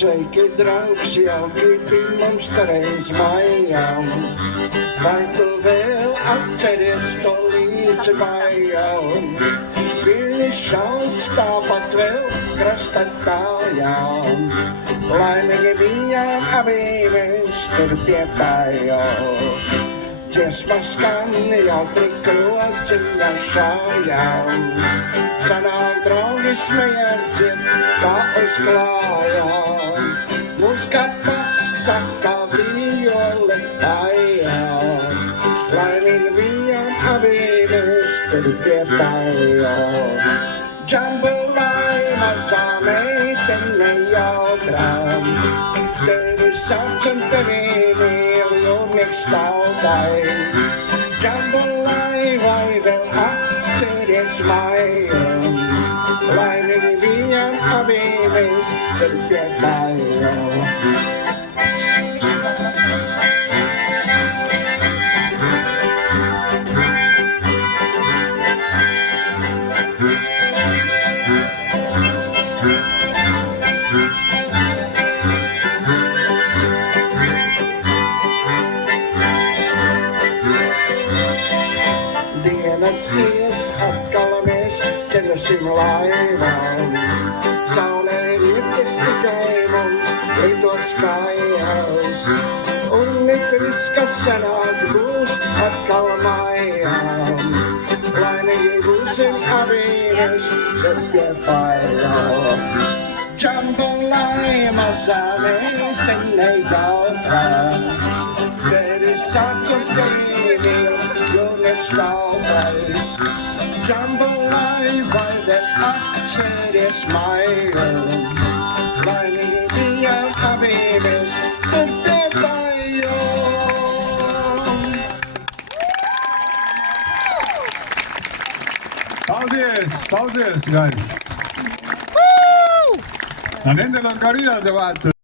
Sveiki, draugs, jauki pirmums reiz mājām. Vai tu vēl atceries to līdzi mājām? Vilnis šauts tāpat vēl krasta kājām. Laimīgi bijām abi mēs tur pie kājām. Dziesmas skan jautri krociņa šājām. Sanāk draugi smējiet, kā uz klājām. Mūzika pasaka viole kājām. Laimīgi bijām abi mēs tur pie kājām. Džambulai mazā meitene jautrām. Tevi sauc un tevi mīl jūrnieks tautai. Džambulai vai vēl atceries mājām. Laimīgi bijām abi mēs tur pie kājām. Dienas ies, atkal mēs ceļosim laivām. Saulē rietas tikai mums lidos kājās. Un mitris, kas senāk būs atkal mājām. Laimīgi būsim abi mēs tur pie kājām. Džambulai mazā meitene jautrām. Tevi sauc un tevi mīl jūrnieks tautais. Džambulai vai vēl atceries mājām. Laimīgi bijām abi mēs tur pie kājām. Paldies, Gaid! Nendel on ka ridade vahetus.